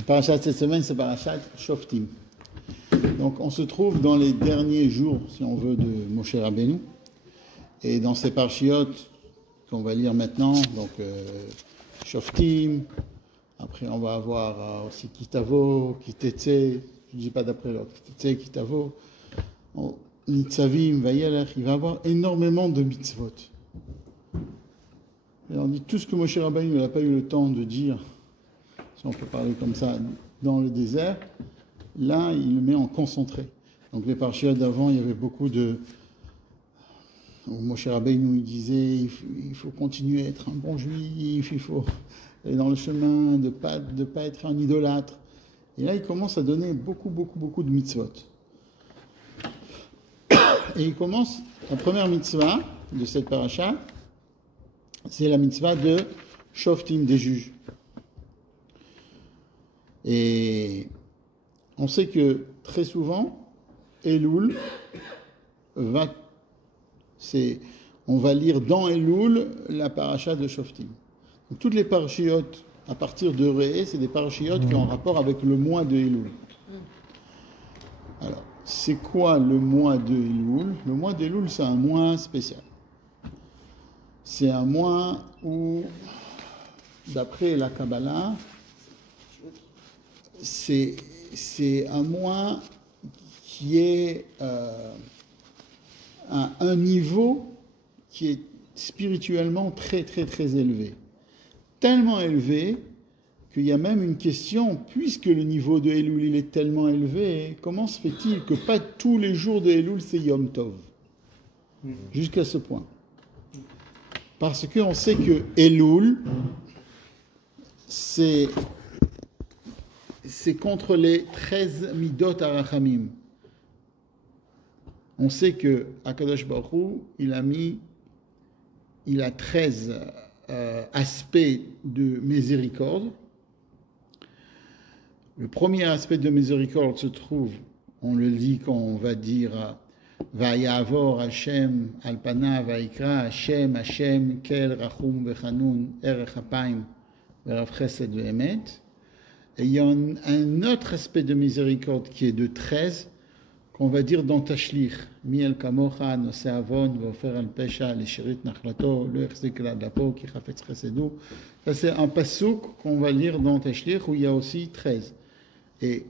Le parachat de cette semaine, c'est parachat Shoftim. Donc, on se trouve dans les derniers jours, si on veut, de Moshe Rabbeinu. Et dans ces parachiotes qu'on va lire maintenant, donc Shoftim, après on va avoir aussi Kitavo, Kitetse, je ne dis pas d'après l'autre, Kitetse, Kitavo, Nitzavim, Vayelech, il va y avoir énormément de mitzvot. Et on dit tout ce que Moshe Rabbeinu n'a pas eu le temps de dire, si on peut parler comme ça, dans le désert, là il le met en concentré. Donc les parachiotes d'avant, il y avait beaucoup de... Moshe Rabbeinu il disait il faut continuer à être un bon juif, il faut aller dans le chemin de pas être un idolâtre. Et là, il commence à donner beaucoup de mitzvot. Et il commence, la première mitzvah de cette paracha, c'est la mitzvah de Shoftim, des juges. Et on sait que très souvent, Elul on va lire dans Elul la paracha de Shoftim. Donc, toutes les parachiotes à partir de Ré, c'est des parachiotes qui ont un rapport avec le mois de Elul. Alors, c'est quoi le mois de Elul? Le mois d'Elul, c'est un mois spécial. C'est un mois où, d'après la Kabbalah, c'est un mois qui est à un niveau qui est spirituellement très élevé. Tellement élevé qu'il y a même une question, puisque le niveau de Elul il est tellement élevé, comment se fait-il que pas tous les jours de Elul c'est Yom Tov? Jusqu'à ce point. Parce qu'on sait que Elul, c'est contre les 13 Midot Arachamim. On sait que Akadosh Baruch Hu, il a 13 aspects de miséricorde. Le premier aspect de miséricorde se trouve, on le dit quand on va dire Vayavor Hashem Alpana Vaikra Hashem Kel Rachum Vechanun Erech Apayim Verav Chesed Ve'emet. Et il y a un autre aspect de miséricorde qui est de 13, qu'on va dire dans Tashlich, Miel Kamocha, Nose Avon, Vofer al Pesha, Leshirit Nachlato, Le Echzik Ladapo, Ki Chafetz Chesedou. Ça, c'est un pasouk qu'on va lire dans Tashlich où il y a aussi 13. Et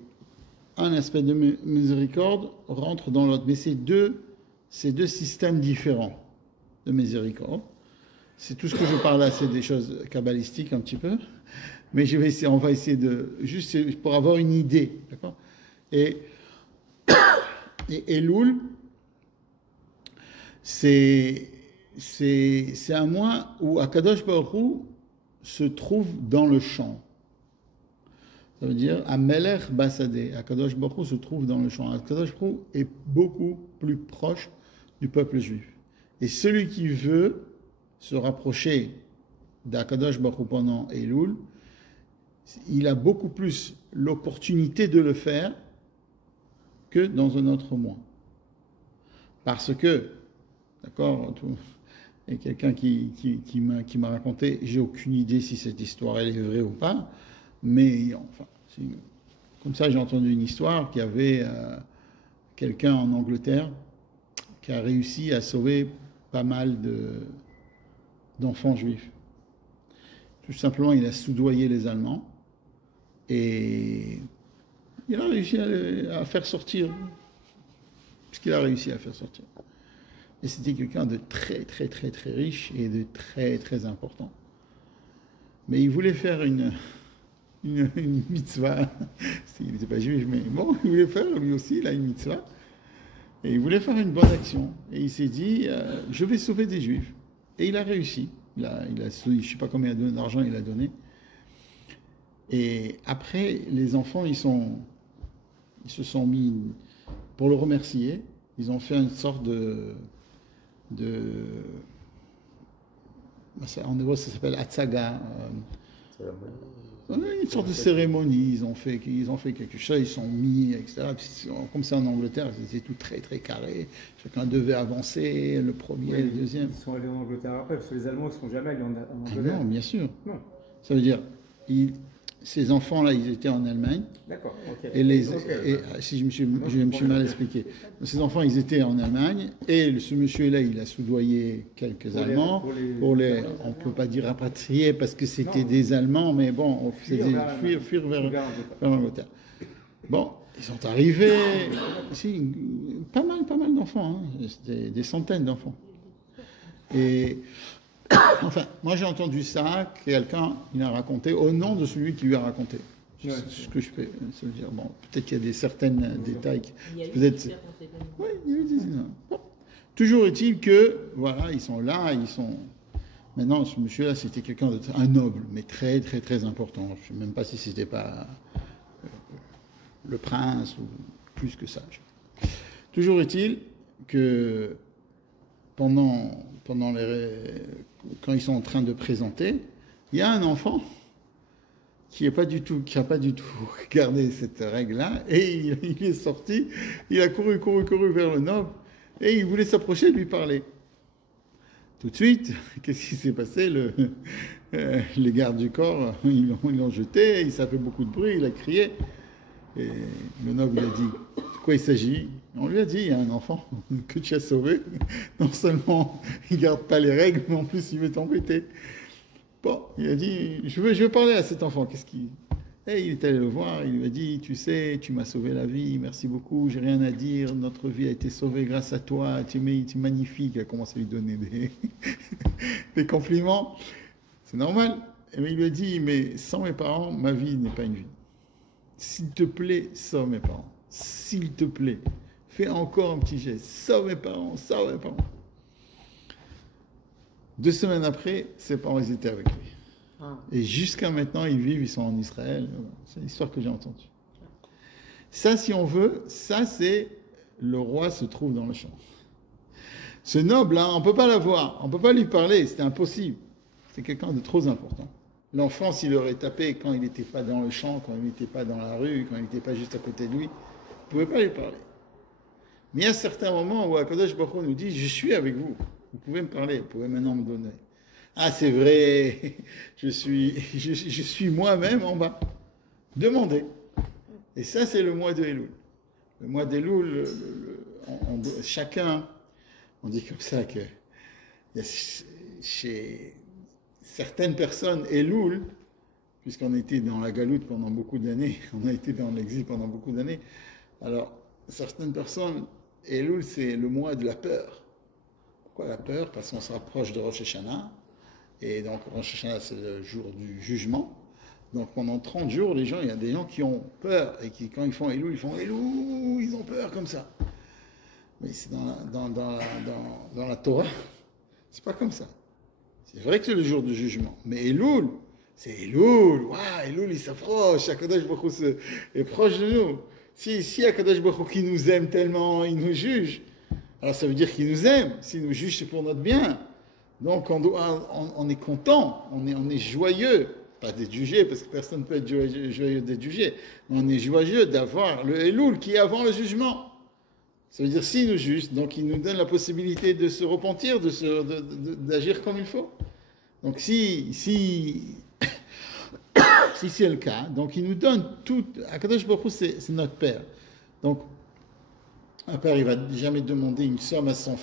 un aspect de miséricorde rentre dans l'autre. Mais c'est deux systèmes différents de miséricorde. C'est tout ce que je parle là, c'est des choses kabbalistiques un petit peu. Mais on va essayer de, juste pour avoir une idée, d'accord? Et Elul, c'est un mois où Akadosh Baruch Hu se trouve dans le champ. Ça veut dire, Amelech Basadeh, Akadosh Baruch Hu se trouve dans le champ. Akadosh Baruch Hu est beaucoup plus proche du peuple juif. Et celui qui veut se rapprocher d'Akadosh Baruch Hu pendant Elul, il a beaucoup plus l'opportunité de le faire que dans un autre mois. Parce que, d'accord, il y a quelqu'un qui m'a raconté, j'ai aucune idée si cette histoire elle est vraie ou pas, mais enfin, comme ça j'ai entendu une histoire qu'il y avait quelqu'un en Angleterre qui a réussi à sauver pas mal d'enfants juifs. Tout simplement, il a soudoyé les Allemands et il a réussi à faire sortir ce qu'il a réussi à faire sortir. Et c'était quelqu'un de très riche et de très important. Mais il voulait faire une mitzvah. Il n'était pas juif, mais bon, il voulait faire lui aussi là, une mitzvah. Et il voulait faire une bonne action. Et il s'est dit, je vais sauver des juifs. Et il a réussi. Je ne sais pas combien d'argent il a donné. Et après, les enfants, ils se sont mis, pour le remercier, ils ont fait une sorte en hébreu, ça s'appelle Hatsaga. Une sorte de cérémonie. Ils ont fait quelque chose, ils sont mis, etc. Comme c'est en Angleterre, c'était tout très carré. Chacun devait avancer, le premier, le deuxième. Ils sont allés en Angleterre après, parce que les Allemands ne sont jamais allés en Angleterre. Non, bien sûr. Non. Ça veut dire, ces enfants-là, ils étaient en Allemagne. D'accord, ok. Et si je me suis mal expliqué. Ces enfants, ils étaient en Allemagne, et ce monsieur-là, il a soudoyé quelques Allemands. On ne peut pas dire rapatrier parce que c'était des Allemands, mais bon, on faisait fuir vers l'Angleterre. Bon, ils sont arrivés, pas mal d'enfants, hein, des centaines d'enfants. Et enfin, moi j'ai entendu ça, quelqu'un il a raconté au nom de celui qui lui a raconté. C'est ce que je fais, ça veut dire, bon, peut-être qu'il y a des certains détails. Peut-être. Oui, il y a eu des. Bon. Toujours est-il que, voilà, ils sont là, ils sont. Maintenant, ce monsieur-là, c'était quelqu'un un noble, mais très, très, très important. Je ne sais même pas si c'était pas le prince ou plus que ça. Toujours est-il que quand ils sont en train de présenter, il y a un enfant qui n'a pas du tout gardé cette règle-là, et il est sorti, il a couru vers le noble, et il voulait s'approcher de lui parler. Tout de suite, qu'est-ce qui s'est passé? Les gardes du corps, ils l'ont jeté, ça fait beaucoup de bruit, il a crié, et le noble lui a dit, de quoi il s'agit? On lui a dit, il y a un enfant que tu as sauvé, non seulement il ne garde pas les règles, mais en plus il veut t'embêter. Bon, il a dit, je veux parler à cet enfant. Et il est allé le voir, il lui a dit, tu sais, tu m'as sauvé la vie, merci beaucoup, j'ai rien à dire, notre vie a été sauvée grâce à toi, tu es magnifique. Il a commencé à lui donner des compliments. C'est normal. Et il lui a dit, mais sans mes parents, ma vie n'est pas une vie. S'il te plaît, sauve mes parents. S'il te plaît, fais encore un petit geste. Sauve mes parents, sauve mes parents. 2 semaines après, ses parents, ils étaient avec lui. Et jusqu'à maintenant, ils sont en Israël. C'est l'histoire que j'ai entendue. Ça, si on veut, ça, c'est le roi se trouve dans le champ. Ce noble-là, on ne peut pas l'avoir. On ne peut pas lui parler. C'était impossible. C'est quelqu'un de trop important. L'enfant, s'il aurait tapé quand il n'était pas dans le champ, quand il n'était pas dans la rue, quand il n'était pas juste à côté de lui, il ne pouvait pas lui parler. Mais il y a certains moments où Akadosh Baruch Hu nous dit, je suis avec vous. Vous pouvez me parler, vous pouvez maintenant me donner. Ah, c'est vrai, je suis moi-même en bas. Demandez. Et ça, c'est le mois de Elul. Le mois d'Elul, chacun, on dit comme ça que chez certaines personnes, Elul, puisqu'on était dans la galoute pendant beaucoup d'années, on a été dans l'exil pendant beaucoup d'années, alors certaines personnes, Elul, c'est le mois de la peur. Pourquoi la peur? Parce qu'on se rapproche de Rosh Hashanah, et donc Rosh Hashanah, c'est le jour du jugement. Donc pendant 30 jours, il y a des gens qui ont peur, et qui, quand ils font Elul, ils ont peur comme ça. Mais c'est dans la Torah, c'est pas comme ça. C'est vrai que c'est le jour du jugement, mais Elul, c'est Elul, waouh, Elul il s'approche, Akadosh Baruch Hu est proche de nous. Si Akadosh Baruch Hu qui nous aime tellement, il nous juge, alors ça veut dire qu'il nous aime. S'il nous juge, c'est pour notre bien. Donc on est content, on est joyeux, pas d'être jugé, parce que personne ne peut être joyeux d'être jugé, mais on est joyeux d'avoir le Elul qui est avant le jugement. Ça veut dire s'il nous juge, donc il nous donne la possibilité de se repentir, d'agir comme il faut. Donc si c'est le cas, donc il nous donne tout. Akadosh Baruch Hu, c'est notre Père. Donc un père, il ne va jamais demander une somme à son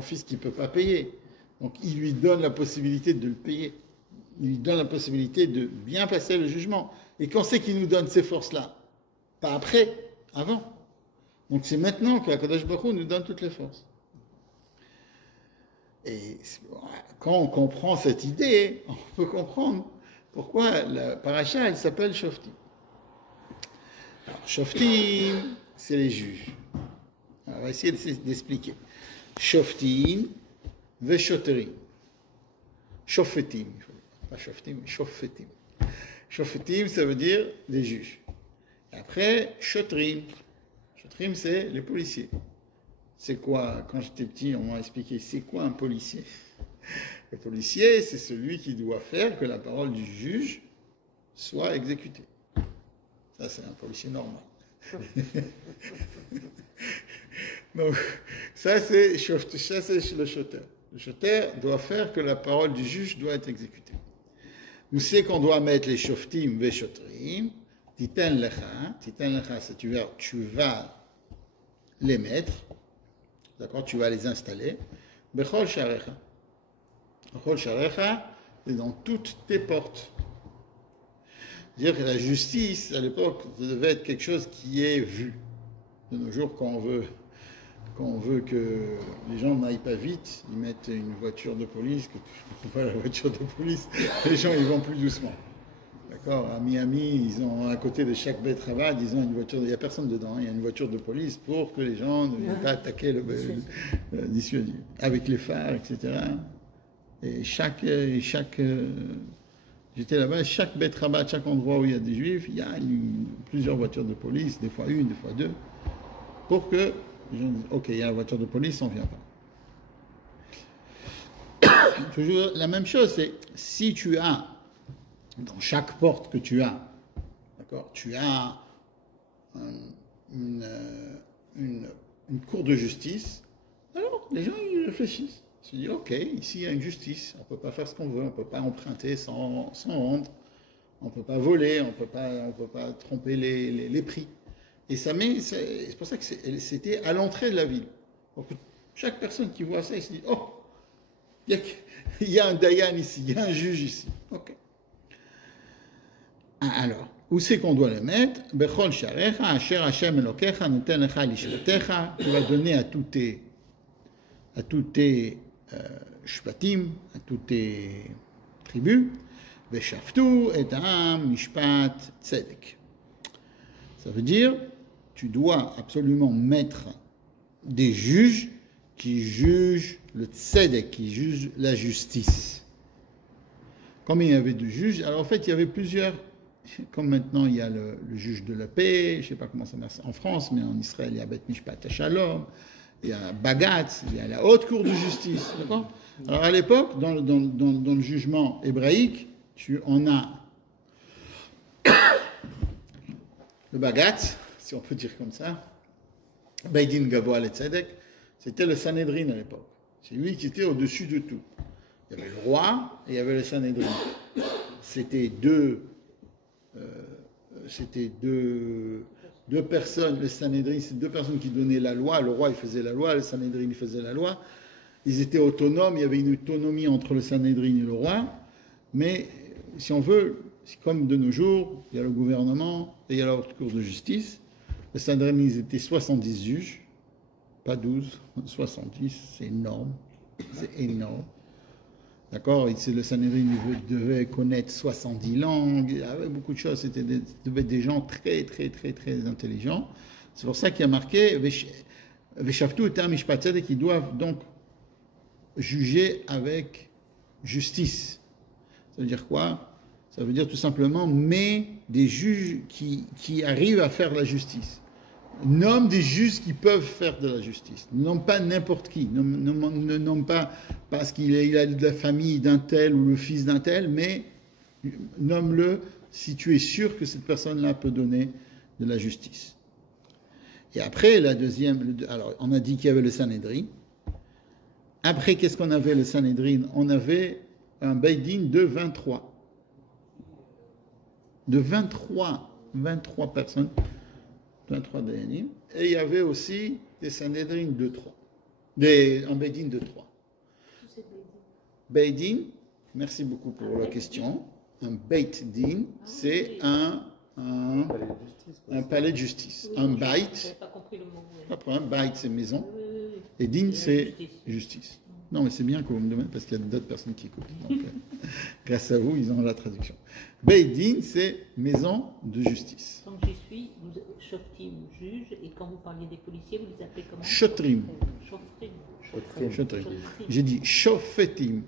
fils qu'il ne peut pas payer. Donc il lui donne la possibilité de le payer. Il lui donne la possibilité de bien passer le jugement. Et quand c'est qu'il nous donne ces forces-là? Pas après, avant. Donc c'est maintenant que Akadosh Baruch Hu nous donne toutes les forces. Et quand on comprend cette idée, on peut comprendre pourquoi la paracha, elle s'appelle Shoftim. Alors Shoftim, c'est les juges. Alors, on va essayer d'expliquer. Shoftim, Veshotrim. Shofetim. Pas Shoftim, mais Shofetim. Shofetim, ça veut dire les juges. Après, Shotrim. Shotrim, c'est les policiers. C'est quoi? Quand j'étais petit, on m'a expliqué, c'est quoi un policier? Le policier, c'est celui qui doit faire que la parole du juge soit exécutée. Ça, c'est un policier normal. Donc, ça, c'est le shoter. Le shoter doit faire que la parole du juge doit être exécutée. Où c'est qu'on doit mettre les shoftim ve shotrim? Titen lecha, c'est tu vas les mettre, d'accord, tu vas les installer. Bechol sharecha. Bechol sharecha, c'est dans toutes tes portes. C'est-à-dire que la justice, à l'époque, ça devait être quelque chose qui est vu. De nos jours, quand on veut que les gens n'aillent pas vite, ils mettent une voiture de police, que tu ne vois pas la voiture de police, les gens ils vont plus doucement. D'accord? À Miami, ils ont à côté de chaque bête rabat, ils ont une voiture, il n'y a personne dedans, il y a une voiture de police pour que les gens ne viennent pas attaquer le dissuader. Avec les phares, etc. Et j'étais là-bas, chaque bête rabat, chaque endroit où il y a des juifs, il y a plusieurs voitures de police, des fois une, des fois deux, pour que les gens disent, ok, il y a la voiture de police, on ne vient pas. Toujours la même chose, c'est si tu as, dans chaque porte que tu as, d'accord, tu as une cour de justice, alors les gens ils réfléchissent. Ils se disent, ok, ici il y a une justice, on ne peut pas faire ce qu'on veut, on ne peut pas emprunter sans rendre, on ne peut pas voler, on ne peut pas tromper les prix. Et ça met, c'est pour ça que c'était à l'entrée de la ville. Donc, chaque personne qui voit ça, il se dit, oh, il y a un dayan ici, il y a un juge ici. Ok. Alors, où c'est qu'on doit le mettre? Bechol sharecha, asher Hashem elokecha, noten lecha lishvatecha. Tu vas donner à tous tes shvatim, à toutes tes tribus. Veshaftu et am mishpat tzedek. Ça veut dire, tu dois absolument mettre des juges qui jugent le tzedek, qui jugent la justice. Combien il y avait de juges? Alors en fait, il y avait plusieurs. Comme maintenant, il y a le juge de la paix, je ne sais pas comment ça marche en France, mais en Israël, il y a Bet Mishpat Shalom, il y a Bagatz, il y a la haute cour de justice. D'accord? Alors à l'époque, dans le jugement hébraïque, on a le Bagatz, si on peut dire comme ça, Beidin Gavoa le Tzedek, c'était le Sanhedrin à l'époque. C'est lui qui était au-dessus de tout. Il y avait le roi et il y avait le Sanhedrin. C'était deux personnes, le Sanhedrin, c'est deux personnes qui donnaient la loi. Le roi, il faisait la loi, le Sanhedrin, il faisait la loi. Ils étaient autonomes, il y avait une autonomie entre le Sanhedrin et le roi. Mais, si on veut, c'est comme de nos jours, il y a le gouvernement et il y a la haute cour de justice. Le Sanhedrin, ils étaient 70 juges, pas 12, 70, c'est énorme. C'est énorme. D'accord, le Sanhedrin devait connaître 70 langues, il y avait beaucoup de choses, c'était devait être des gens très, très, très, très intelligents. C'est pour ça qu'il y a marqué Veshaftu et Mishpat Tzedek, qui doivent donc juger avec justice. Ça veut dire quoi? Ça veut dire tout simplement, mais des juges qui arrivent à faire la justice. Nomme des juges qui peuvent faire de la justice. Nomme pas n'importe qui. Ne nomme pas parce qu'il a de la famille d'un tel ou le fils d'un tel, mais nomme-le si tu es sûr que cette personne-là peut donner de la justice. Et après, la deuxième, alors on a dit qu'il y avait le Sanhedrin. Après, qu'est-ce qu'on avait le Sanhedrin? On avait un Beidin de 23. De 23 personnes. 23 Dayanim, et il y avait aussi des Sanhedrin de 3, un Beidin de 3. Beidin, merci beaucoup pour la question. Un Beit Din, c'est un palais de justice. Un Beit, après un Beit c'est maison, et Din c'est justice. Non, mais c'est bien que vous me demandez parce qu'il y a d'autres personnes qui écoutent. Donc, grâce à vous, ils ont la traduction. Beit Din, c'est maison de justice. Quand j'y suis, Shoftim, juge, et quand vous parliez des policiers, vous les appelez comment? Shotrim. Shoftim. J'ai dit Shofetim.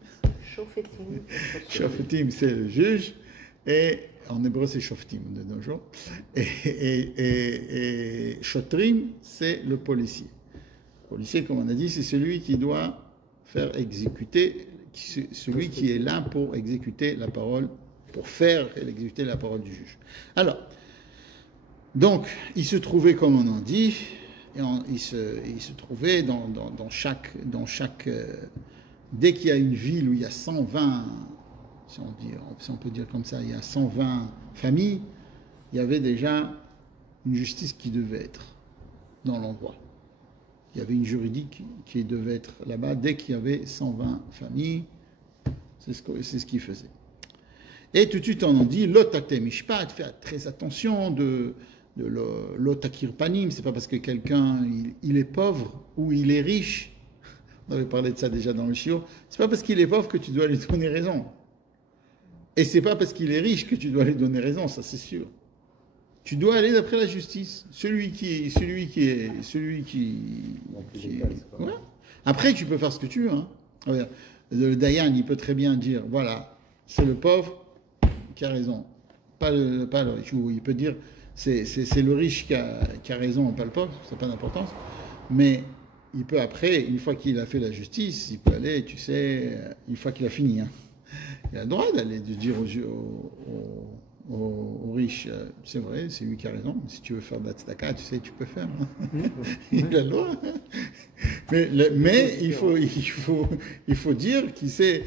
Shofetim, c'est le juge, et en hébreu, c'est Shoftim de nos jours. Et Shotrim, c'est le policier. Le policier, comme on a dit, c'est celui qui doit faire exécuter, celui qui est là pour exécuter la parole, pour faire exécuter la parole du juge. Alors, donc, il se trouvait, comme on en dit, il se trouvait dans chaque dès qu'il y a une ville où il y a 120 si on peut dire comme ça, il y a 120 familles, il y avait déjà une justice qui devait être dans l'endroit. Il y avait une juridique qui devait être là-bas dès qu'il y avait 120 familles. C'est ce qu'il faisait. Et tout de suite, on en dit, l'otate mishpat, fais très attention de l'otakir panim. C'est pas parce que quelqu'un il est pauvre ou il est riche. On avait parlé de ça déjà dans le shiur. C'est pas parce qu'il est pauvre que tu dois lui donner raison. Et c'est pas parce qu'il est riche que tu dois lui donner raison, ça c'est sûr. Tu dois aller d'après la justice. Celui qui ouais. Après, tu peux faire ce que tu veux. Hein. Le Dayan, il peut très bien dire, voilà, c'est le pauvre qui a raison, pas le riche. Ou il peut dire, c'est le riche qui a raison, pas le pauvre, ça n'a pas d'importance. Mais il peut après, une fois qu'il a fait la justice, il peut aller, tu sais, une fois qu'il a fini, hein, il a le droit d'aller de dire aux riches, c'est vrai, c'est lui qui a raison, si tu veux faire de la tzedaka, tu sais, tu peux faire. Hein. Il a le droit. Mais il faut dire qu'il sait,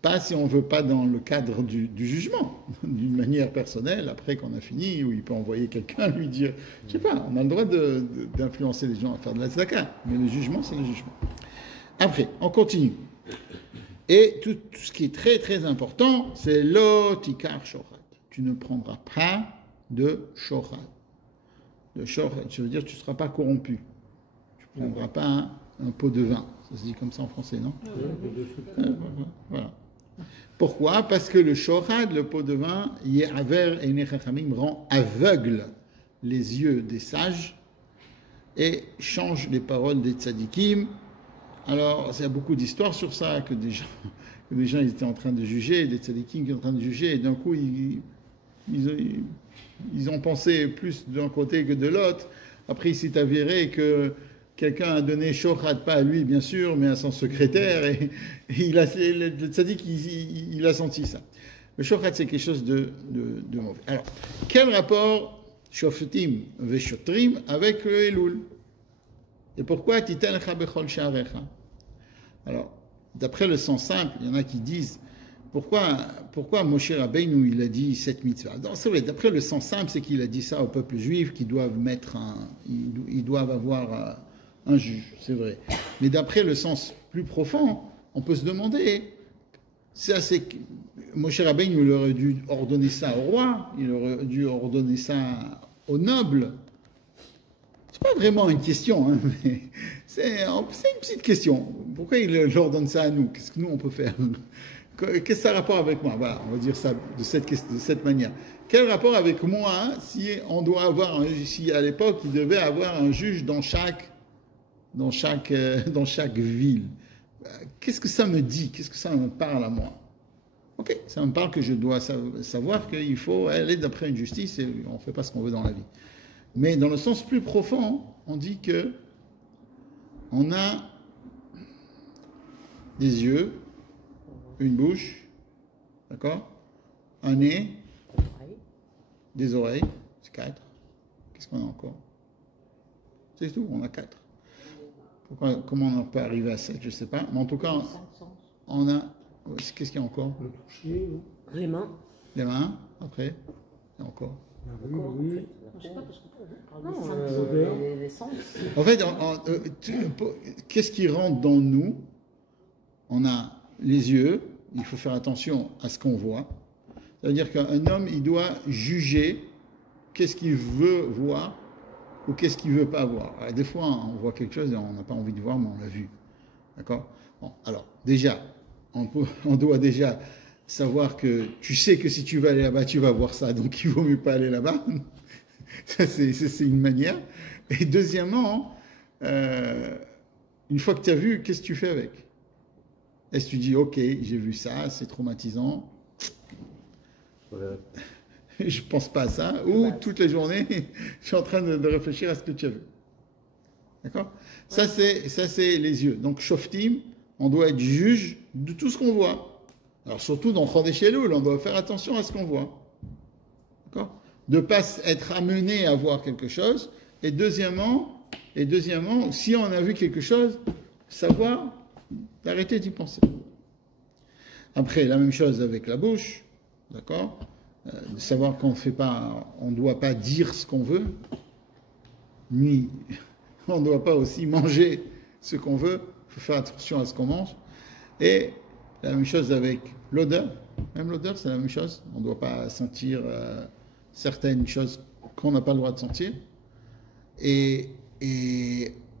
pas si on ne veut pas dans le cadre du jugement, d'une manière personnelle, après qu'on a fini, où il peut envoyer quelqu'un lui dire, je sais pas, on a le droit d'influencer les gens à faire de la tzedaka, mais le jugement, c'est le jugement. Après, on continue. Et tout ce qui est très très important, c'est l'otikar shorat. Tu ne prendras pas de shorat. Le shorat, ça veut dire que tu ne seras pas corrompu. Tu ne prendras pas un pot de vin. Ça se dit comme ça en français, non? Voilà. Pourquoi? Parce que le shorad, le pot de vin, Ye'aver et Nechachamim rend aveugle les yeux des sages et change les paroles des tzadikim. Alors, il y a beaucoup d'histoires sur ça, que des gens ils étaient en train de juger, des tzadikim qui étaient en train de juger, et d'un coup, ils ont pensé plus d'un côté que de l'autre. Après, il s'est avéré que quelqu'un a donné shochad, pas à lui bien sûr, mais à son secrétaire, et le tzaddik, il a senti ça. Le shochad, c'est quelque chose de mauvais. Alors, quel rapport shoftim veshotrim avec le Elul? Et pourquoi titan lecha bechol sha'arecha? Alors, d'après le sens simple, il y en a qui disent pourquoi Moshe Rabbeinu il a dit cette mitzvah? C'est vrai, d'après le sens simple, c'est qu'il a dit ça au peuple juif, qu'ils doivent ils doivent avoir un juge, c'est vrai. Mais d'après le sens plus profond, on peut se demander, Moshe Rabbeinu il aurait dû ordonner ça au roi, il aurait dû ordonner ça aux nobles. C'est pas vraiment une question, hein, mais c'est une petite question. Pourquoi il ordonne ça à nous? Qu'est-ce que nous on peut faire? Qu'est-ce que ça a rapport avec moi? Voilà, on va dire ça de cette manière. Quel rapport avec moi si on doit avoir si à l'époque il devait avoir un juge dans chaque ville? Qu'est-ce que ça me dit? Qu'est-ce que ça me parle à moi? Ok, ça me parle que je dois savoir qu'il faut aller d'après une justice et on ne fait pas ce qu'on veut dans la vie. Mais dans le sens plus profond, on dit que on a des yeux, une bouche, d'accord, un nez, des oreilles, c'est 4. Qu'est-ce qu'on a encore? C'est tout, on a 4. Comment on peut arriver à 7, je ne sais pas. Mais en tout cas, on a... Qu'est-ce qu'il y a encore? Le toucher, les mains. Les mains, après, il y a encore. Oui. Je ne sais pas, parce qu'on parle des sens. En fait, qu'est-ce qui rentre dans nous? On a les yeux, il faut faire attention à ce qu'on voit. Ça veut dire qu'un homme, il doit juger qu'est-ce qu'il veut voir ou qu'est-ce qu'il ne veut pas voir. Alors, des fois, on voit quelque chose et on n'a pas envie de voir, mais on l'a vu. D'accord? Bon, alors, déjà, on doit déjà savoir que tu sais que si tu vas aller là-bas, tu vas voir ça, donc il vaut mieux pas aller là-bas. Ça, c'est une manière. Et deuxièmement, une fois que tu as vu, qu'est-ce que tu fais avec? Est-ce que tu dis, ok, j'ai vu ça, c'est traumatisant, je pense pas à ça, ou toute la journée, je suis en train de réfléchir à ce que tu as vu. D'accord? Ça, c'est les yeux. Donc, shoftim, on doit être juge de tout ce qu'on voit. Alors, surtout dans Chodesh Elul, on doit faire attention à ce qu'on voit. D'accord? De ne pas être amené à voir quelque chose. Et deuxièmement, si on a vu quelque chose, savoir d'arrêter d'y penser. Après, la même chose avec la bouche, d'accord? De savoir qu'on fait pas, on ne doit pas dire ce qu'on veut, ni on ne doit pas aussi manger ce qu'on veut. Il faut faire attention à ce qu'on mange. Et la même chose avec l'odeur. Même l'odeur, c'est la même chose. On ne doit pas sentir certaines choses qu'on n'a pas le droit de sentir. Et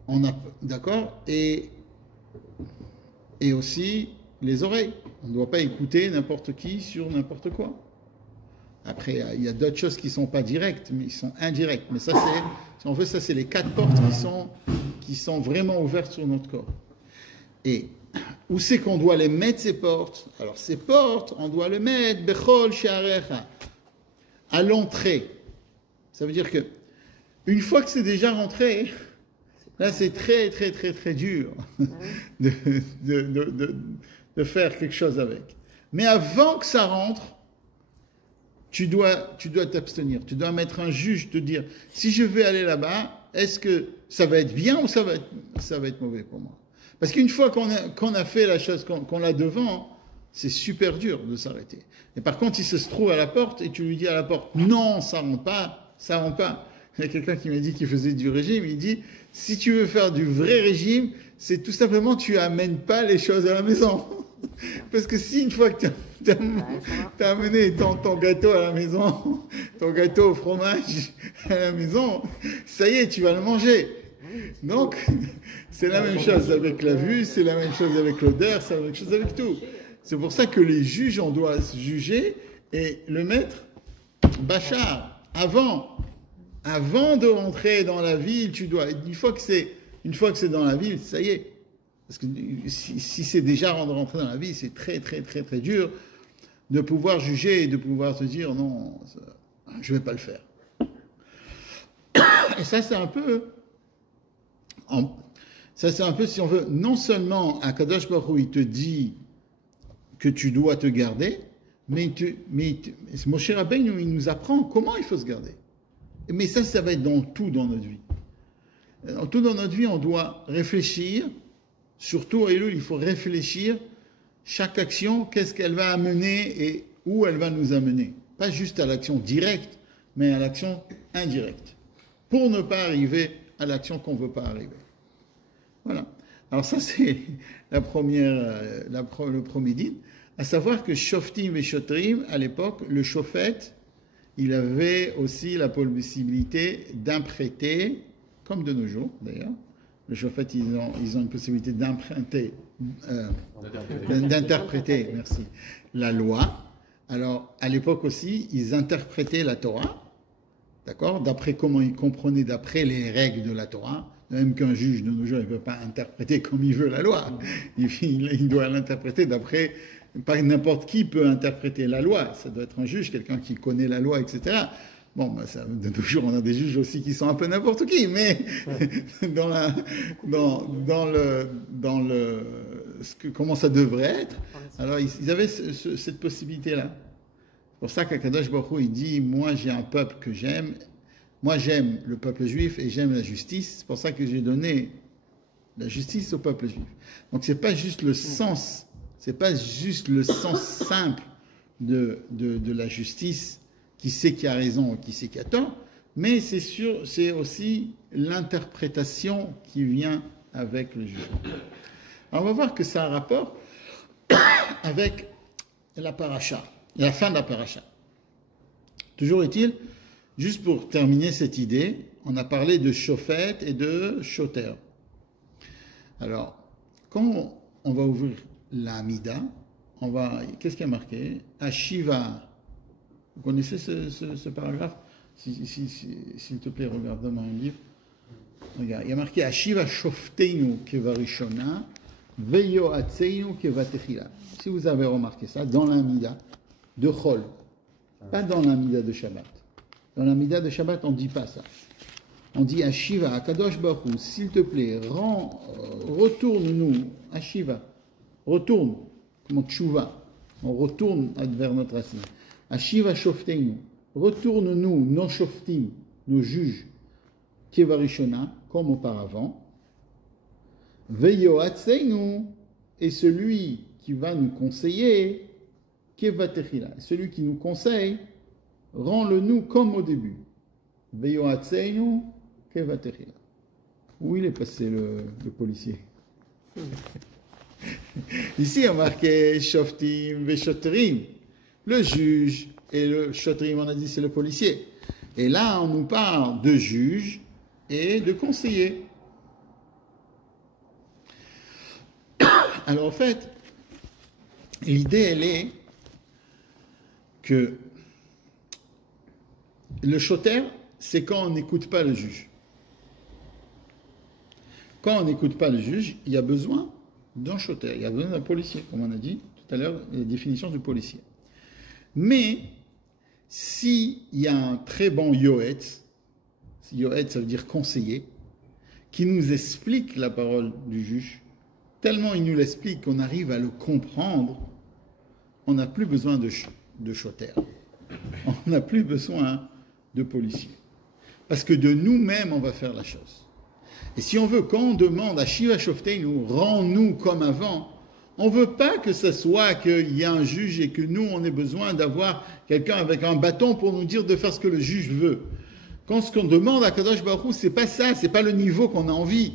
on a, d'accord? Et aussi les oreilles. On ne doit pas écouter n'importe qui sur n'importe quoi. Après, il y a d'autres choses qui ne sont pas directes, mais ils sont indirects. Mais ça, c'est, si on veut, ça, c'est les 4 portes qui sont vraiment ouvertes sur notre corps. Et où c'est qu'on doit les mettre, ces portes? Alors, ces portes, on doit les mettre, bechol she'arecha, à l'entrée. Ça veut dire que, une fois que c'est déjà rentré, là, c'est très, très, très, très dur de faire quelque chose avec. Mais avant que ça rentre, tu dois t'abstenir. Tu dois mettre un juge, te dire, si je vais aller là-bas, est-ce que ça va être bien ou ça va être mauvais pour moi? Parce qu'une fois qu'on a fait la chose, qu'on l'a devant, c'est super dur de s'arrêter. Et par contre, il se trouve à la porte et tu lui dis à la porte, non, ça rentre pas, ça rentre pas. Il y a quelqu'un qui m'a dit qu'il faisait du régime, il dit, si tu veux faire du vrai régime, c'est tout simplement, tu amènes pas les choses à la maison. Parce que si une fois que tu as amené ton gâteau à la maison, ton gâteau au fromage à la maison, ça y est, tu vas le manger. Donc, c'est la même chose avec la vue, c'est la même chose avec l'odeur, c'est la même chose avec tout. C'est pour ça que les juges, on doit se juger et le mettre bachar, avant de rentrer dans la ville, tu dois, une fois que c'est dans la ville, ça y est. Parce que si c'est déjà rentré dans la vie, c'est très, très, très, très dur de pouvoir juger et de pouvoir se dire non, je ne vais pas le faire. Et ça, c'est un peu, si on veut, non seulement Akadosh Baruch Hu, il te dit que tu dois te garder, mais Moshe Rabbeinu, il nous apprend comment il faut se garder. Mais ça va être dans tout dans notre vie. Dans tout dans notre vie, on doit réfléchir. Surtout, à Elul, il faut réfléchir chaque action, qu'est-ce qu'elle va amener et où elle va nous amener. Pas juste à l'action directe, mais à l'action indirecte. Pour ne pas arriver à l'action qu'on ne veut pas arriver. Voilà. Alors ça, c'est le premier din. À savoir que Shoftim et Shotrim, à l'époque, le Shofet, il avait aussi la possibilité d'imprêter, comme de nos jours d'ailleurs. Le Shofet, ils ont une possibilité d'interpréter, merci, la loi. Alors, à l'époque aussi, ils interprétaient la Torah, d'accord, d'après comment ils comprenaient, d'après les règles de la Torah. Même qu'un juge de nos jours, il ne peut pas interpréter comme il veut la loi. Il doit l'interpréter d'après, pas n'importe qui peut interpréter la loi. Ça doit être un juge, quelqu'un qui connaît la loi, etc. Bon, de nos jours, on a des juges aussi qui sont un peu n'importe qui, mais comment ça devrait être. Alors, ils avaient cette possibilité-là. C'est pour ça qu'Akadosh Baruch Hu, il dit, moi, j'ai un peuple que j'aime. Moi, j'aime le peuple juif et j'aime la justice. C'est pour ça que j'ai donné la justice au peuple juif. Donc, c'est pas juste le sens simple de la justice, qui sait qui a raison et qui sait qui a tort, mais c'est aussi l'interprétation qui vient avec le jugement. Alors on va voir que ça a un rapport avec la paracha, la fin de la paracha. Toujours est-il, juste pour terminer cette idée, on a parlé de Shofet et de Shoter. Alors, quand on va ouvrir la Amida, qu'est-ce qui a marqué? Ashiva. Vous connaissez ce paragraphe? S'il te plaît, regarde dans un livre. Regarde, il y a marqué Ashiva Shofteinu Kevarishona, Veyo Atseinu Kevatechila. Si vous avez remarqué ça, dans l'Amida de Chol, pas dans l'Amida de Shabbat. Dans l'Amida de Shabbat, on ne dit pas ça. On dit Ashiva, Akadosh Baruch Hu, s'il te plaît, retourne-nous, Ashiva, retourne, comme Tshuva, on retourne vers notre racine. Ashiva Shofteinu, retourne-nous, nos Shoftim, nos juges, Kevarishona, comme auparavant. Veyo Atseinu, et celui qui va nous conseiller, kevatechila. Celui qui nous conseille, rends-le nous comme au début. Veyoatseinu kevatechila. Où il est passé le policier? Ici, il y a marqué Shoftim Veshotrim. Le juge et le Shotrim, on a dit, c'est le policier. Et là, on nous parle de juge et de conseiller. Alors, en fait, l'idée, elle est que le shoter, c'est quand on n'écoute pas le juge. Quand on n'écoute pas le juge, il y a besoin d'un shoter, il y a besoin d'un policier, comme on a dit tout à l'heure, la définition du policier. Mais, s'il y a un très bon yoetz, yoetz ça veut dire conseiller, qui nous explique la parole du juge, tellement il nous l'explique qu'on arrive à le comprendre, on n'a plus besoin de shoter. On n'a plus besoin de policier. Parce que de nous-mêmes, on va faire la chose. Et si on veut, quand on demande à Shiva Shofteinu, rends-nous comme avant, on ne veut pas que ce soit qu'il y a un juge et que nous, on ait besoin d'avoir quelqu'un avec un bâton pour nous dire de faire ce que le juge veut. Quand ce qu'on demande à Kadosh Baruch Hu, c'est pas ça, c'est pas le niveau qu'on a envie.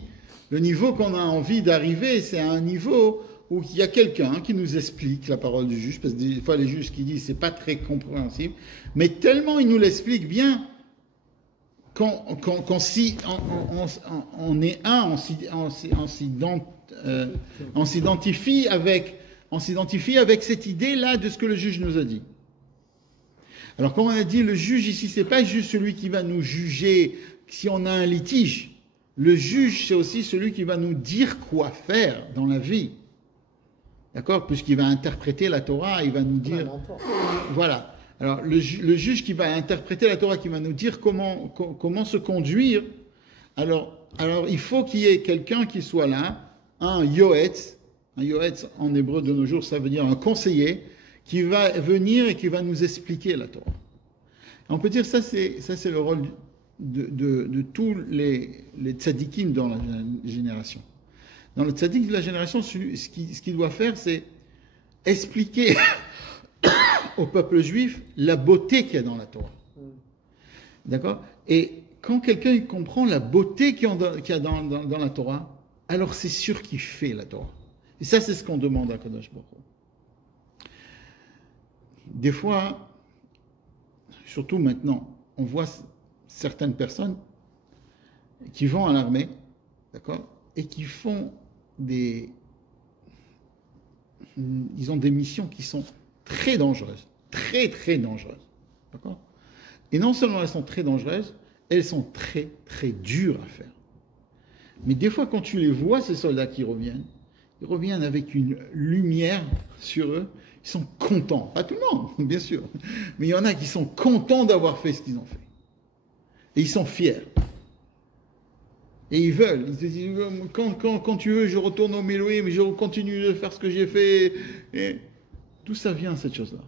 Le niveau qu'on a envie d'arriver, c'est à un niveau où il y a quelqu'un qui nous explique la parole du juge, parce que des fois les juges qui disent c'est pas très compréhensible, mais tellement il nous l'explique bien, on est un, on s'identifie avec cette idée-là de ce que le juge nous a dit. Alors, comme on a dit, le juge ici, c'est pas juste celui qui va nous juger si on a un litige. Le juge, c'est aussi celui qui va nous dire quoi faire dans la vie. D'accord? Puisqu'il va interpréter la Torah, il va nous dire... Voilà. Alors, le juge qui va interpréter la Torah, qui va nous dire comment se conduire, alors il faut qu'il y ait quelqu'un qui soit là, un yoetz en hébreu de nos jours, ça veut dire un conseiller, qui va venir et qui va nous expliquer la Torah. On peut dire ça c'est le rôle de tous les tzadikim dans la génération. Dans le tzadik de la génération, ce qu'il doit faire, c'est expliquer au peuple juif la beauté qu'il y a dans la Torah. D'accord? Et quand quelqu'un comprend la beauté qu'il y a dans la Torah, alors c'est sûr qu'il fait la Torah. Et ça, c'est ce qu'on demande à Kadosh Baruch Hu. Des fois, surtout maintenant, on voit certaines personnes qui vont à l'armée, d'accord, et qui font ils ont des missions qui sont très dangereuses, très très dangereuses, d'accord. Et non seulement elles sont très dangereuses, elles sont très très dures à faire. Mais des fois, quand tu les vois, ces soldats qui reviennent, ils reviennent avec une lumière sur eux. Ils sont contents. Pas tout le monde, bien sûr. Mais il y en a qui sont contents d'avoir fait ce qu'ils ont fait. Et ils sont fiers. Et ils veulent. Ils se disent, quand tu veux, je retourne au Milouim, mais je continue de faire ce que j'ai fait. Et d'où ça vient, cette chose-là?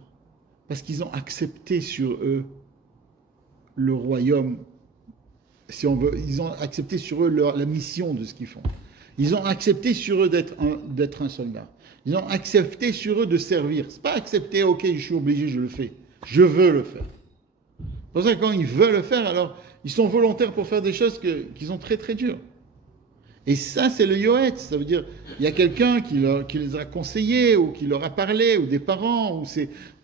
Parce qu'ils ont accepté sur eux le royaume. Si on veut, ils ont accepté sur eux la mission de ce qu'ils font. Ils ont accepté sur eux d'être un soldat. Ils ont accepté sur eux de servir. C'est pas accepter, ok, je suis obligé, je le fais. Je veux le faire. C'est pour ça que quand ils veulent le faire, alors ils sont volontaires pour faire des choses qui sont très très dures. Et ça, c'est le yoetz. Ça veut dire, il y a quelqu'un qui les a conseillés, ou qui leur a parlé, ou des parents,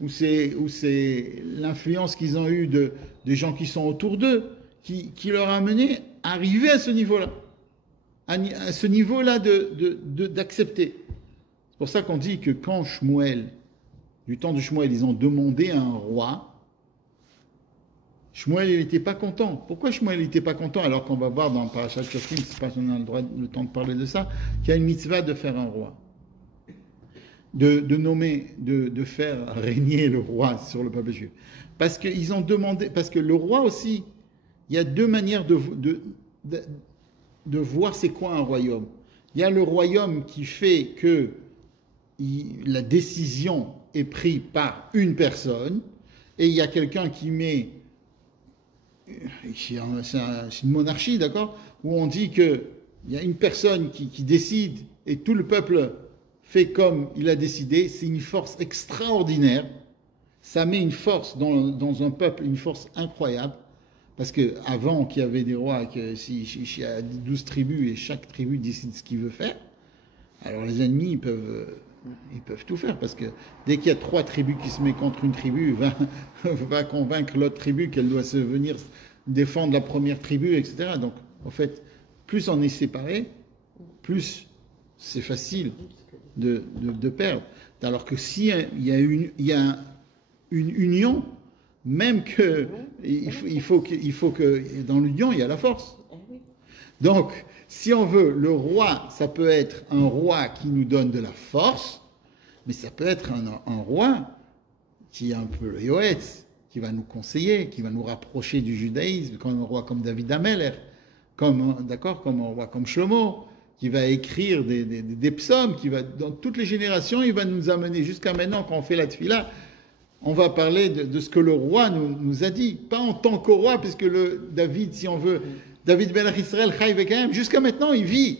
ou c'est l'influence qu'ils ont eue des gens qui sont autour d'eux, qui leur a amené à arriver à ce niveau-là. À ce niveau-là d'accepter. C'est pour ça qu'on dit que quand du temps de Shmuel, ils ont demandé à un roi, Shmuel, il n'était pas content. Pourquoi Shmuel n'était pas content? Alors qu'on va voir dans Parashat Shoftim, c'est pas qu'on a le temps de parler de ça, qu'il y a une mitzvah de faire un roi. De nommer, de faire régner le roi sur le peuple juif. Parce qu'ils ont demandé, parce que le roi aussi, il y a deux manières de voir c'est quoi un royaume. Il y a le royaume qui fait que la décision est prise par une personne, et il y a quelqu'un qui met, c'est une monarchie, d'accord, où on dit qu'il y a une personne qui décide et tout le peuple fait comme il a décidé. C'est une force extraordinaire, Ça met une force dans un peuple, une force incroyable. Parce qu'avant qu'il y avait des rois, s'il y a 12 tribus et chaque tribu décide ce qu'il veut faire, alors les ennemis, ils peuvent tout faire. Parce que dès qu'il y a 3 tribus qui se mettent contre une tribu, va convaincre l'autre tribu qu'elle doit se venir défendre la première tribu, etc. Donc, en fait, plus on est séparés, plus c'est facile de perdre. Alors que s'il y a une union, même que il faut que dans l'union il y a la force. Donc, si on veut, le roi, ça peut être un roi qui nous donne de la force, mais ça peut être un roi qui est un peu le Yoetz, qui va nous conseiller, qui va nous rapprocher du judaïsme, comme un roi comme David Ameller, comme un roi comme Shlomo, qui va écrire des psaumes, qui va, dans toutes les générations, il va nous amener jusqu'à maintenant, quand on fait la tefila, on va parler de ce que le roi nous a dit, pas en tant que roi, puisque David, si on veut, David Ben Israël, Chai Vekaim, jusqu'à maintenant, il vit.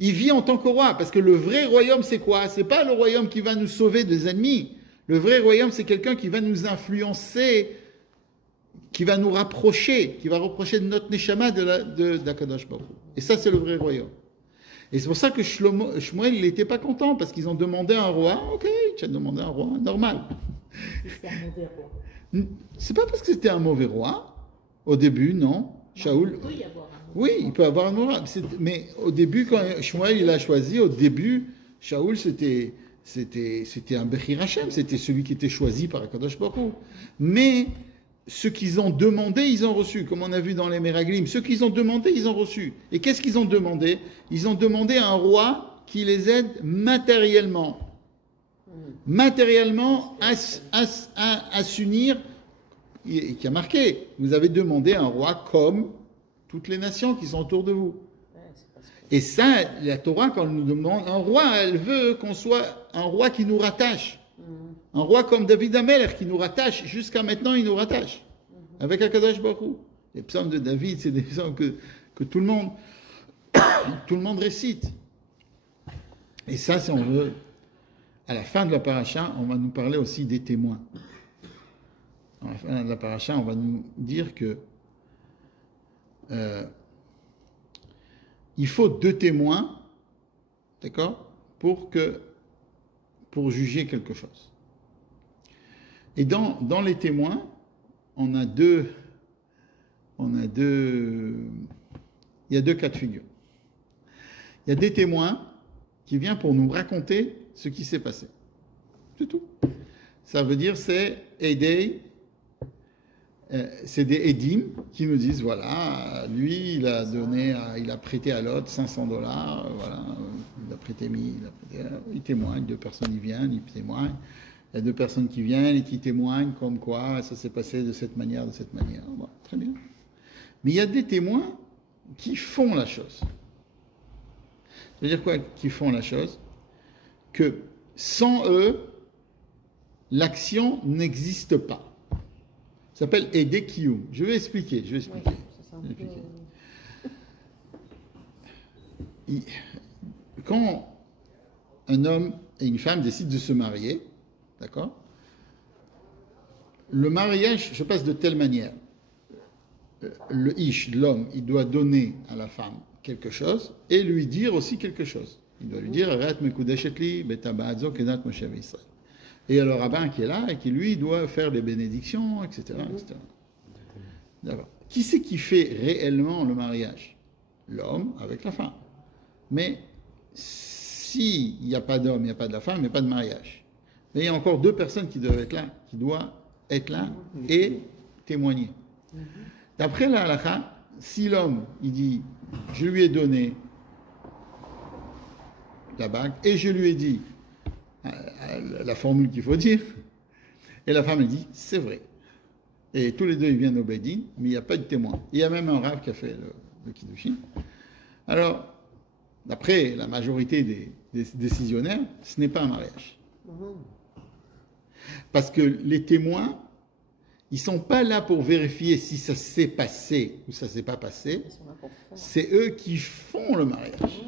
Il vit en tant que roi, parce que le vrai royaume, c'est quoi? C'est pas le royaume qui va nous sauver des ennemis. Le vrai royaume, c'est quelqu'un qui va nous influencer, qui va nous rapprocher, qui va rapprocher de notre neshama d'Akadosh Baruch Hu. Et ça, c'est le vrai royaume. Et c'est pour ça que Shmuel, il n'était pas content, parce qu'ils ont demandé un roi. Ok, tu as demandé un roi, normal. C'est un mauvais roi. C'est pas parce que c'était un mauvais roi, au début, non. Shaoul. Il peut y avoir un mauvais Oui, il peut avoir un mauvais roi. Mais au début, quand Shmuel il a choisi, au début, Shaoul, c'était un Bechir Hashem, c'était celui qui était choisi par Akadosh Baruch Hu. Mais ce qu'ils ont demandé, ils ont reçu, comme on a vu dans les Meraglim. Ce qu'ils ont demandé, ils ont reçu. Et qu'est-ce qu'ils ont demandé? Ils ont demandé à un roi qui les aide matériellement. Matériellement à s'unir, et qui a marqué, vous avez demandé un roi comme toutes les nations qui sont autour de vous. Et ça, la Torah, quand elle nous demande un roi, elle veut qu'on soit un roi qui nous rattache. Un roi comme David Ameller qui nous rattache, jusqu'à maintenant il nous rattache. Avec Akadosh Baruch Hu. Les psaumes de David, c'est des psaumes que tout le monde récite. Et ça, si on veut, à la fin de la paracha, on va nous parler aussi des témoins. À la fin de la paracha, on va nous dire que il faut 2 témoins, d'accord, pour juger quelque chose. Et dans les témoins, il y a 2 cas de figure. Il y a des témoins qui viennent pour nous raconter ce qui s'est passé. C'est tout. Ça veut dire c'est des Edim qui nous disent voilà, lui il a prêté à l'autre $500, voilà, il a prêté 1000, il témoigne, 2 personnes y viennent, ils témoignent. Il y a 2 personnes qui viennent et qui témoignent comme quoi ça s'est passé de cette manière. Bon, très bien. Mais il y a des témoins qui font la chose. Ça veut dire quoi, qui font la chose? Que sans eux, l'action n'existe pas. Ça s'appelle Ede Kiyum. Je vais expliquer. Quand un homme et une femme décident de se marier, d'accord? Le mariage se passe de telle manière. L'homme, il doit donner à la femme quelque chose et lui dire aussi quelque chose. Il doit lui dire et le rabbin qui est là et qui lui doit faire des bénédictions, etc. D'accord. Qui c'est qui fait réellement le mariage? L'homme avec la femme. Mais s'il n'y a pas d'homme, il n'y a pas de la femme, il n'y a pas de mariage. Mais il y a encore 2 personnes qui doivent être là et témoigner. D'après la halakha, si l'homme il dit je lui ai donné la bague et je lui ai dit la formule qu'il faut dire, et la femme elle dit c'est vrai. Et tous les 2 ils viennent au Beddin, mais il n'y a pas de témoin. Il y a même un rav qui a fait le Kiddushin. Alors, d'après la majorité des décisionnaires, ce n'est pas un mariage. Parce que les témoins, ils ne sont pas là pour vérifier si ça s'est passé ou ça ne s'est pas passé. C'est eux qui font le mariage.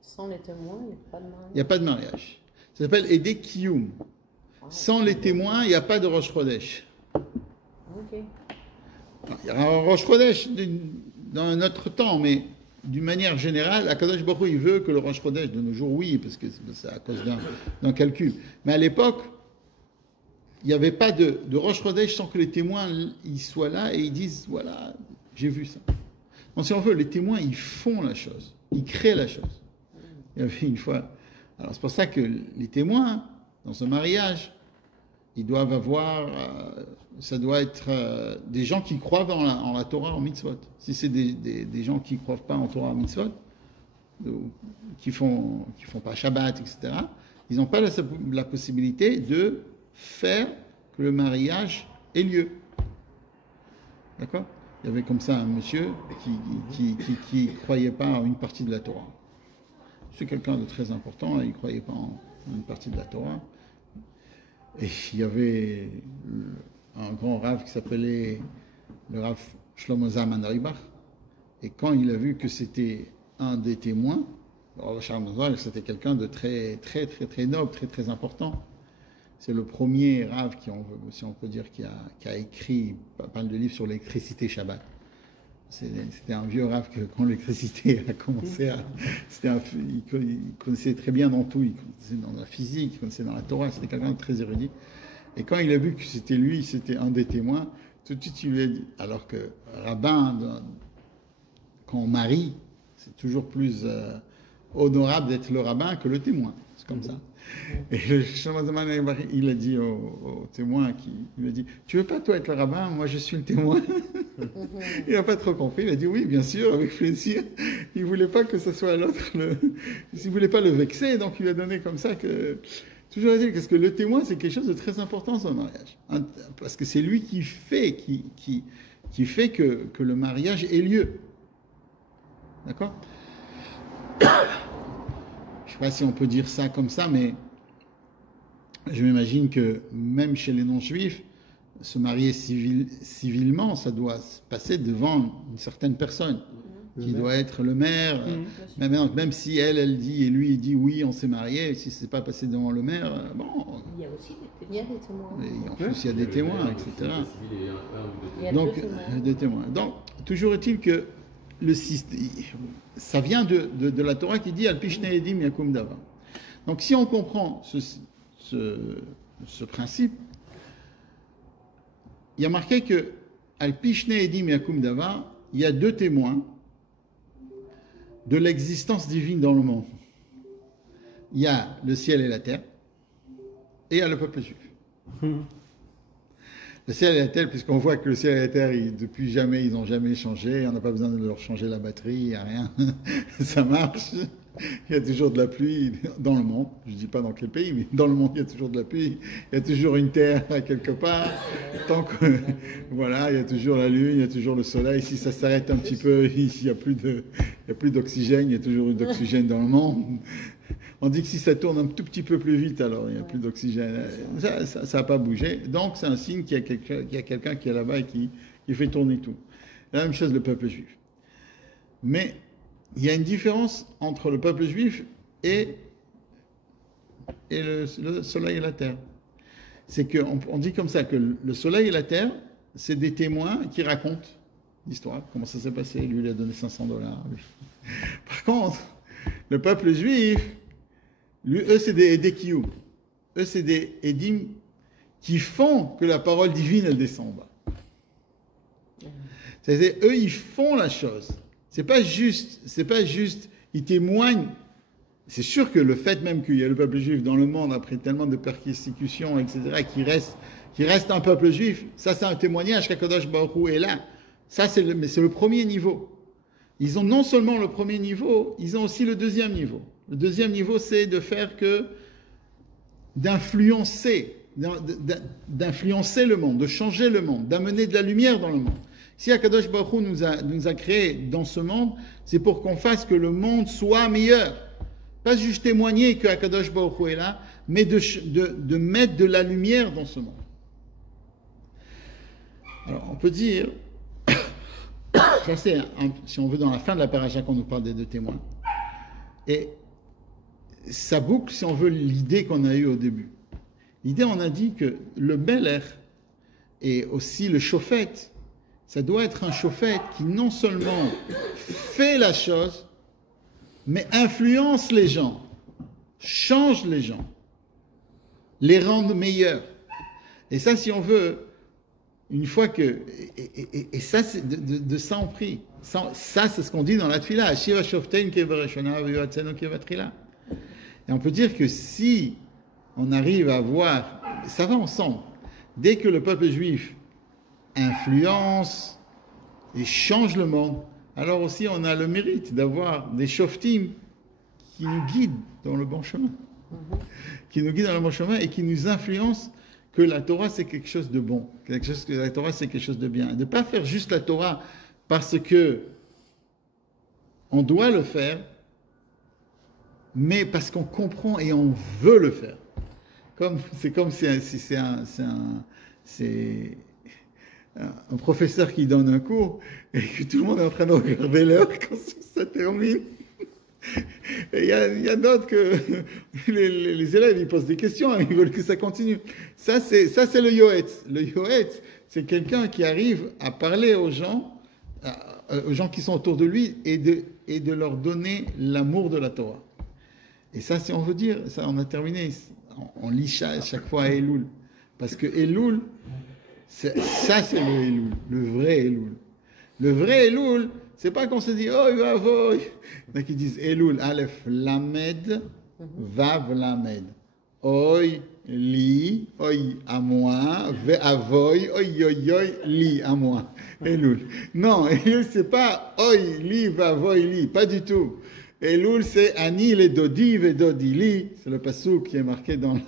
Sans les témoins, il n'y a pas de mariage. Il n'y a pas de mariage. Ça s'appelle Ede Kiyum. Sans les témoins, il n'y a pas de Rosh Chodesh. Ok. Il y aura un Rosh Chodesh dans un autre temps, mais d'une manière générale, Akadosh Baruch Hu, il veut que le Rosh Chodesh de nos jours, oui, parce que c'est à cause d'un calcul. Mais à l'époque, il n'y avait pas de Rosh Chodesh sans que les témoins ils soient là et ils disent, voilà, j'ai vu ça. Donc si on veut, les témoins, ils font la chose, ils créent la chose. Il y avait une fois, alors c'est pour ça que les témoins, dans ce mariage, ils doivent avoir, ça doit être des gens qui croient en la Torah, en mitzvot. Si c'est des gens qui ne croient pas en Torah, en mitzvot, qui font pas Shabbat, etc., ils n'ont pas la possibilité de faire que le mariage ait lieu. D'accord? Il y avait comme ça un monsieur qui croyait pas en une partie de la Torah. C'est quelqu'un de très important, il ne croyait pas en une partie de la Torah. Et il y avait un grand rav qui s'appelait le rav Shlomo Zalman Auerbach. Et quand il a vu que c'était un des témoins, alors c'était quelqu'un de très, très, très, très noble, très, très important. C'est le premier rav si on peut dire, qui a écrit pas mal de livres sur l'électricité Shabbat. C'était un vieux rav que quand l'électricité a commencé à... il connaissait très bien dans tout, il connaissait dans la physique, il connaissait dans la Torah, c'était quelqu'un de très érudit. Et quand il a vu que c'était lui, c'était un des témoins, tout de suite il lui a dit, alors que rabbin, quand on marie, c'est toujours plus honorable d'être le rabbin que le témoin, c'est comme ça. Et le Shlomo Zalman Auerbach, il a dit au témoin, il a dit, tu veux pas toi être le rabbin, moi je suis le témoin. Il n'a pas trop compris, il a dit oui, bien sûr, avec plaisir. Il ne voulait pas que ce soit l'autre, il ne voulait pas le vexer, donc il a donné comme ça que... Toujours est-il, parce que le témoin, c'est quelque chose de très important dans le mariage. Parce que c'est lui qui fait, qui fait que le mariage ait lieu. D'accord? Je ne sais pas si on peut dire ça comme ça, mais je m'imagine que même chez les non-juifs, se marier civilement, ça doit se passer devant une certaine personne, qui doit être le maire. Même si elle dit, et lui il dit oui, on s'est marié, si ce n'est pas passé devant le maire, bon. Il y a aussi des témoins. Et en plus, il y a des témoins, etc. Il y a Donc, deux témoins. des témoins. Donc, toujours est-il que ça vient de la Torah qui dit Al-Pishne Edim Yakum Dava. Donc, si on comprend ce principe, il y a marqué que Al-Pishne Edim Yakum Dava, il y a deux témoins de l'existence divine dans le monde. Il y a le ciel et la terre, et il y a le peuple juif. Le ciel et la terre, puisqu'on voit que le ciel et la terre, depuis jamais, ils n'ont jamais changé, on n'a pas besoin de leur changer la batterie, il n'y a rien, ça marche. Il y a toujours de la pluie dans le monde, je ne dis pas dans quel pays, mais dans le monde il y a toujours de la pluie, il y a toujours une terre quelque part, tant que, voilà, il y a toujours la lune, il y a toujours le soleil, si ça s'arrête un petit peu, il n'y a plus d'oxygène, il y a toujours eu d'oxygène dans le monde. On dit que si ça tourne un tout petit peu plus vite, alors il n'y a plus d'oxygène. Ça n'a pas bougé, donc c'est un signe qu'il y a quelqu'un qui est là-bas et qui fait tourner tout. La même chose le peuple juif. Mais il y a une différence entre le peuple juif et le soleil et la terre. C'est qu'on dit comme ça que le soleil et la terre, c'est des témoins qui racontent l'histoire, comment ça s'est passé, lui il a donné $500. Par contre, le peuple juif, eux c'est des Edekiyou, eux c'est des Edim qui font que la parole divine elle descend en bas. C'est-à-dire, eux ils font la chose. C'est pas juste, ils témoignent. C'est sûr que le fait même qu'il y a le peuple juif dans le monde après tellement de persécutions, etc., qui reste un peuple juif, ça c'est un témoignage qu'Akadosh Baruch Hu est là. Ça mais c'est le premier niveau. Ils ont non seulement le premier niveau, ils ont aussi le deuxième niveau. Le deuxième niveau, c'est de faire d'influencer le monde, de changer le monde, d'amener de la lumière dans le monde. Si Akadosh Baruch Hu nous a créés dans ce monde, c'est pour qu'on fasse que le monde soit meilleur. Pas juste témoigner que Akadosh Baruch Hu est là, mais de mettre de la lumière dans ce monde. Alors, on peut dire, ça c'est, si on veut, dans la fin de la paracha qu'on nous parle des deux témoins. Et ça boucle, si on veut, l'idée qu'on a eue au début. L'idée, on a dit que le Melech et aussi le Shofet, ça doit être un Shofet qui non seulement fait la chose, mais influence les gens, change les gens, les rend meilleurs. Et ça, si on veut, une fois que... Et ça, c'est de ça on prie. Ça, c'est ce qu'on dit dans la Tfila. Shiva Shoftein Kevareshona Vivatzeno Kevatrila. Et on peut dire que si on arrive à voir... Ça va ensemble. Dès que le peuple juif influence et change le monde, alors aussi on a le mérite d'avoir des shoftim qui nous guident dans le bon chemin. Qui nous guident dans le bon chemin et qui nous influencent que la Torah c'est quelque chose de bon, que la Torah c'est quelque chose de bien. De ne pas faire juste la Torah parce que on doit le faire, mais parce qu'on comprend et on veut le faire. C'est comme si c'est un professeur qui donne un cours et que tout le monde est en train de regarder l'heure quand ça termine. Et il y a d'autres que les élèves ils posent des questions, hein, ils veulent que ça continue. Ça c'est le yoetz. Le yoetz, c'est quelqu'un qui arrive à parler aux gens qui sont autour de lui et de leur donner l'amour de la Torah. Et ça, si on veut dire, ça on a terminé. On lit chaque fois à Elul. Parce que Elul, c'est le Elul, le vrai Elul. Le vrai Elul, c'est pas qu'on se dit, oh, il va voir. Il y en a qui disent Elul, Aleph, Lamed, Vav, Lamed. Oi, li, oi, à moi, ve, avoy, oi, oi, oi, li, à moi. Elul. Non, Elul, c'est pas oi, li, vavoy, li, pas du tout. Elul, c'est Ani le Dodi ve Dodi li. C'est le passouk qui est marqué dans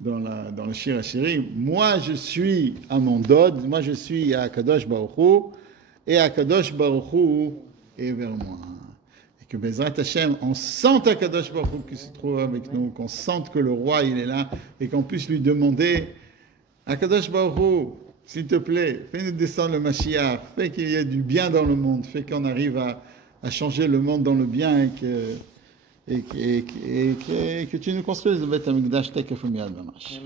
le Shir HaShirim. Moi, je suis à mon Dod, moi, je suis à Kadosh Baruch Hu, et à Kadosh Baruch Hu est vers moi. Et que Bezrat Hashem, on sente à Kadosh Baruch Hu qui se trouve avec nous, qu'on sente que le roi, il est là, et qu'on puisse lui demander à Kadosh Baruch Hu, s'il te plaît, fais-nous descendre le Mashiach, fais qu'il y ait du bien dans le monde, fais qu'on arrive à changer le monde dans le bien et que tu nous construises le Beth Amikdash Tekef U'Miyad Mamash.